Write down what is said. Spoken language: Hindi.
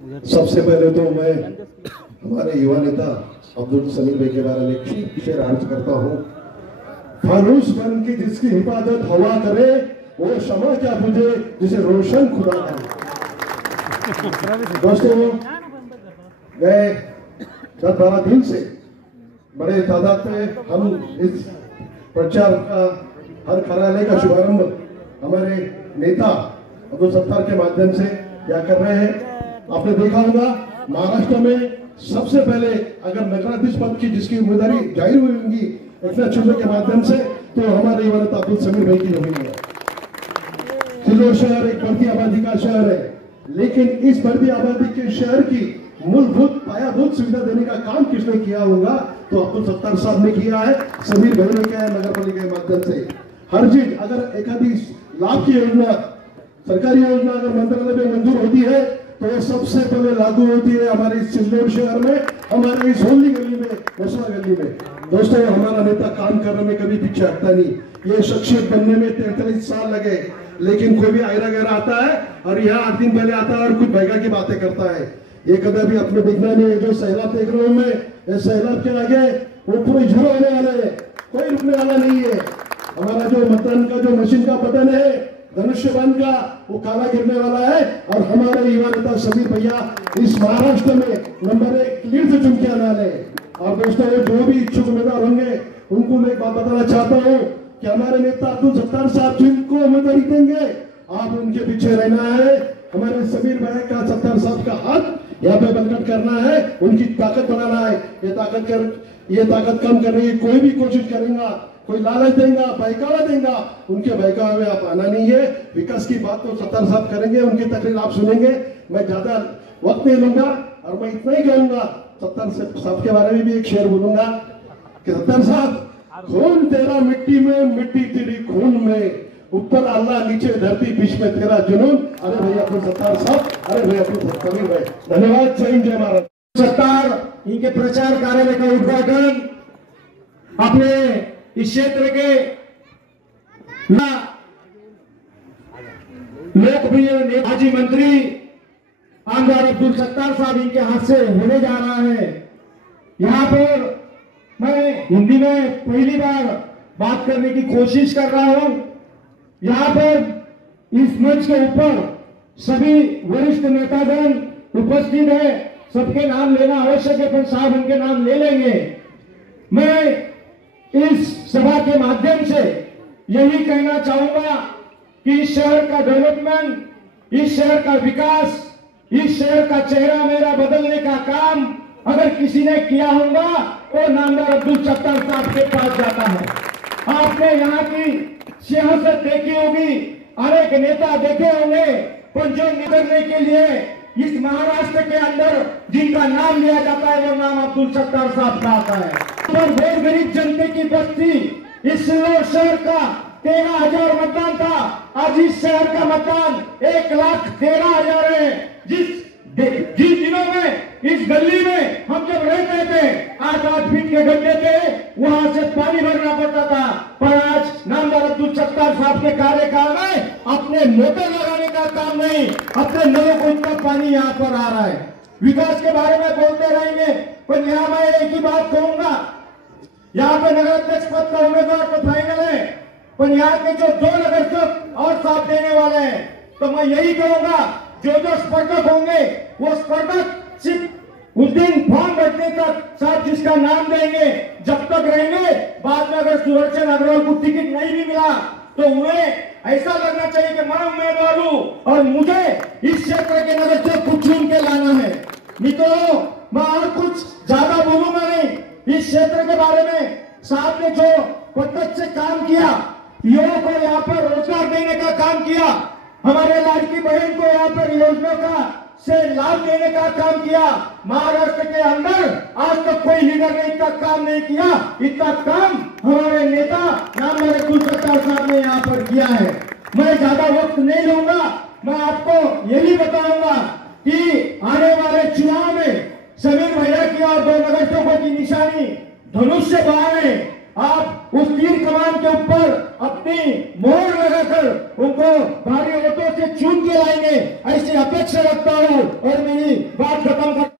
सबसे पहले तो मैं हमारे युवा नेता अब्दुल समीर भाई के बारे में एक शेर अर्ज करता हूँ। फानूस बन के जिसकी हिफाजत हवा करे, वो शमा क्या बुझे जिसे रोशन खुदा करे। दोस्तों, गए 10-12 दिन से बड़े तादाद में हम इस प्रचार का हर कार्यालय का शुभारंभ हमारे नेता अब्दुल सत्तार के माध्यम से क्या कर रहे हैं। आपने देखा होगा महाराष्ट्र में सबसे पहले अगर नगराधीश पद की जिसकी उम्मीदवारी जाहिर हुई होगी एकनाथ शिंदे के माध्यम से, तो हमारे युवा नेता अब्दुल समीर भाई की हुई है। सिल्लोड शहर एक बढ़ती आबादी का शहर है, लेकिन इस बढ़ती आबादी के शहर की मूलभूत पायाभूत सुविधा देने का काम किसने किया होगा, तो अब्दुल सत्तार साहब ने किया है, समीर भाई ने किया है। नगर पालिका के माध्यम से हर चीज, अगर एखादी लाभ की योजना, सरकारी योजना अगर मंत्रालय में मंजूर होती है तो सबसे पहले लागू होती है हमारे सिल्लोड शहर में, हमारे इस होली गली में, मुसला गली में। दोस्तों, हमारा नेता काम करने में कभी पीछे हटता नहीं। ये शख्सियत बनने में 43 साल लगे, लेकिन कोई भी आयरा गहरा आता है और यहाँ 8 दिन पहले आता है और कुछ बैगा की बातें करता है। ये कभी भी अपने देखना नहीं है। जो सैलाब देख रहा हूं मैं, ये सैलाब के आगे वो पूरे झुरो होने वाले है, कोई रुकने वाला नहीं है। हमारा जो मतदान का जो मशीन का बटन है धनुष्य बाण का, वो काला गिरने वाला है और हमारे युवा नेता समीर भैया इस महाराष्ट्र में नंबर 1 लीड से चुन के आने वाले। और दोस्तों, जो भी इच्छुक उम्मीदवार होंगे उनको मैं एक बात बताना चाहता हूँ कि हमारे नेता अब्दुल सत्तार साहब जिनको उम्मीदवारी देंगे, आप उनके पीछे रहना है। हमारे समीर भाई का, सत्तार साहब का हाथ यहाँ पे बलकट करना है, उनकी ताकत बनाना है। ये ताकत कम करने की कोई भी कोशिश करेगा, कोई लालच देगा, बहकावा देगा, उनके बहकावे में आप आना नहीं है। विकास की बात तो सत्तार साहब करेंगे, उनकी तकरीर आप सुनेंगे। मैं ज्यादा वक्त नहीं लूंगा और मैं इतना ही कहूंगा, सत्तार साहब के बारे में भी एक शेर बोलूंगा कि सत्तार साहब, खून तेरा मिट्टी में, मिट्टी तेरी खून में, ऊपर अल्लाह नीचे धरती बीच में तेरा जुनून। अरे भैया अब्दुल सत्तार साहब, अरे भैया अब्दुल समीर भाई, धन्यवाद। जय हिंद, जय महाराज। सत्तार इनके प्रचार कार्यालय का उद्घाटन अपने इस क्षेत्र के लोकप्रिय माजी मंत्री आमदार अब्दुल सत्तार साहब इनके हाथ से होने जा रहा है। यहाँ पर मैं हिंदी में पहली बार बात करने की कोशिश कर रहा हूं। यहाँ पर इस मंच के ऊपर सभी वरिष्ठ नेतागण उपस्थित है, सबके नाम लेना आवश्यक है, पर साहब उनके नाम ले लेंगे। मैं इस सभा के माध्यम से यही कहना चाहूंगा कि इस शहर का डेवलपमेंट, इस शहर का विकास, इस शहर का चेहरा मेरा बदलने का काम अगर किसी ने किया होगा तो नामदार अब्दुल सत्तार साहब के पास जाता है। आपने यहाँ की सियासत देखी होगी, अनेक नेता देखे होंगे, पर जो निकलने के लिए इस महाराष्ट्र के अंदर जिनका नाम लिया जाता है वो नाम अब्दुल सत्तार साहब का आता है। पर बहुत गरीब जनते की बस्ती इस सिल्लोड शहर का 13,000 मतदान था, आज इस शहर का मतदान 1,13,000 है। जिन दिनों में इस गली में हम जब रहते थे 8-8 फीट के गड्ढे थे, वहां से पानी भरना पड़ता था, पर आज नामदार अब्दुल सत्तार साहब के कार्यकाल में अपने मोटर लगाने का काम नहीं, अपने नलों को इतना पानी यहाँ पर आ रहा है। विकास के बारे में बोलते रहेंगे, पर यहाँ मैं एक ही बात कहूंगा, यहाँ पे नगराध्यक्ष पद का उम्मीदवार तो फाइनल है, पर यहाँ के जो 2 नगरसेवक और साथ देने वाले हैं, तो मैं यही कहूंगा जो स्पर्धक होंगे वो स्पर्धक सिर्फ उस दिन फॉर्म भरने तक साथ जिसका नाम देंगे, जब तक रहेंगे। बाद में अगर सुदर्शन अग्रवाल को टिकट नहीं भी मिला तो उन्हें ऐसा लगना चाहिए कि मैं उम्मीदवार हूं और मुझे इस क्षेत्र के नगर से कुछ चुन के लाना है। नहीं तो मैं और कुछ ज्यादा बोलूंगा नहीं। इस क्षेत्र के बारे में साहब ने जो प्रत्यक्ष काम किया, युवाओं को यहाँ पर रोजगार देने का काम किया, हमारे लाडकी बहन को यहाँ पर योजना का से लाभ देने का काम किया। महाराष्ट्र के अंदर आज तक कोई लीडर ने इतना काम नहीं किया, इतना काम हमारे नेता नामदार अब्दुल सत्तार साहब ने यहाँ पर किया है। मैं ज्यादा वक्त नहीं लूंगा, मैं आपको यही बताऊंगा कि आने वाले चुनाव में समीर भैया की और 2 नगरसेवकों की निशानी धनुष्य बाण है। आप उस तीर कमान के ऊपर अपनी मोहर लगाकर उनको भारी वोटों से चुन के लाएंगे, ऐसी अपेक्षा रखता हूं। और मेरी बात